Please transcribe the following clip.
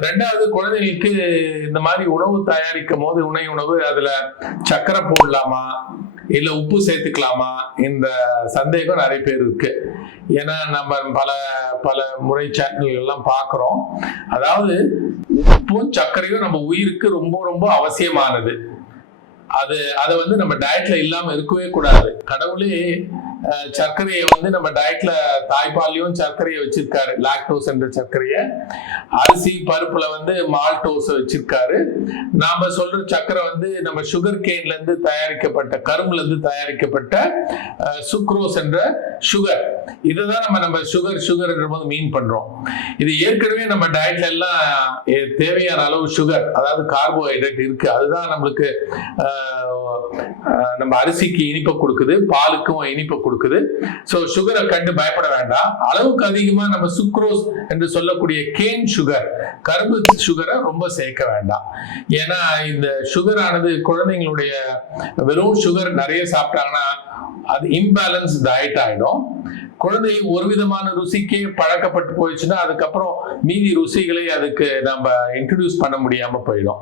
ரெண்டாவது, குழந்தைகளுக்கு இந்த மாதிரி உணவு தயாரிக்கும் போது உணவு அதுல சர்க்கரை போடலாமா இல்ல உப்பு சேர்த்துக்கலாமா, இந்த சந்தேகம் நிறைய பேர் இருக்கு. ஏன்னா நம்ம பல பல முறை சேனல்கள் எல்லாம் பாக்குறோம். அதாவது உப்பும் சர்க்கரையும் நம்ம உயிருக்கு ரொம்ப ரொம்ப அவசியமானது. அதை நம்ம டயட்ல இல்லாம இருக்கவே கூடாது. கடவுளே சர்க்கரையை நம்ம டயட்ல தாய்ப்பாலையும் சர்க்கரையை வச்சிருக்காரு, லாக்டோஸ் என்ற சர்க்கரைய. அரிசி பருப்புல மால்டோஸ் வச்சிருக்காரு. நாம சொல்ற சர்க்கரை நம்ம சுகர் கேன்ல இருந்து தயாரிக்கப்பட்ட, கரும்புல இருந்து தயாரிக்கப்பட்ட சுக்ரோஸ் என்ற சுகர். இதுதான் நம்ம சுகர் என்ற போது மீன் பண்றோம். இது ஏற்கனவே நம்ம டயட்ல எல்லாம் தேவையான அளவு சுகர், அதாவது கார்போஹைட்ரேட் இருக்கு. அதுதான் நம்மளுக்கு நம்ம அரிசிக்கு இனிப்பை கொடுக்குது, பாலுக்கும் இனிப்பை கொடுக்குது. சோ சுகரை கண்டு பயப்பட வேண்டாம். அளவுக்கு அதிகமா நம்ம சுக்ரோஸ் என்று சொல்லக்கூடிய கேன் சுகர், கரும்பு சுகரை ரொம்ப சேர்க்க வேண்டாம். ஏன்னா இந்த சுகர் ஆனது குழந்தைங்களுடைய வெறும் சுகர் நிறைய சாப்பிட்டாங்கன்னா அது இம்பேலன்ஸ் டயட் ஆயிடும். குழந்தை ஒரு விதமான ருசிக்கே பழக்கப்பட்டு போயிடுச்சுன்னா அதுக்கப்புறம் மீதி ருசிகளை அதுக்கு நம்ம இன்ட்ரடியூஸ் பண்ண முடியாம போயிடும்.